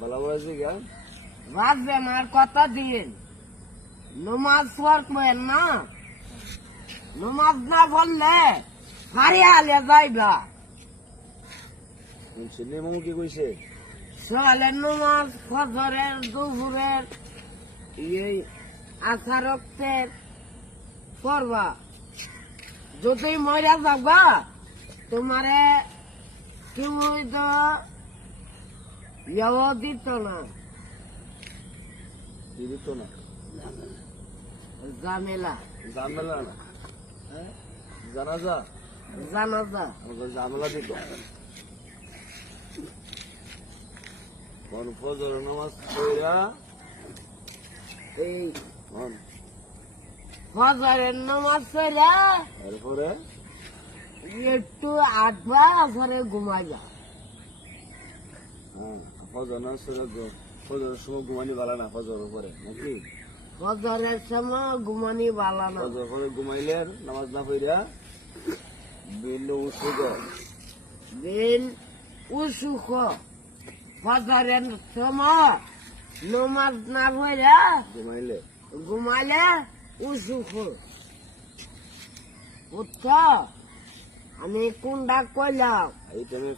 বলা বলেছি গা ভাববেন আর কথা দিন নমাজ পড়বেন না, নমাজ না পড়লে হারিয়ে আলে যাইবা। মামু কি কইছে? সকালের নমাজ, ফজরের, দুপুরের, এই আশা রক্তের পড়বা। যদি মরা যাবা তোমারে কেউ তো ইয়েও দিত না, কি দিত না? ঝামেলা ঝামেলা না, জানাজা জানাজা আমাদের ঝামেলা দিত। ফজর নামাজ পড়া এই কোন ফজরের নামাজ পড়া এরপরে একটু আটবা পরে ঘুমাইবা। হ্যাঁ, ফজর নামাজ ফজরের সময় ঘুমানি ভালো না, ফজরের পরে নাকি? ফজরের সময় ঘুমানি ভালো না, ফজর পরে ঘুমাইলে নামাজ না পড়া বিল উঠে দিন উসুখ। ফজরের সময় নমাজ না পড়া ঘুমাইলে ঘুমাইলে উসুখ। বুঝছ আমি কোনটা কইলাম? এই টাইমে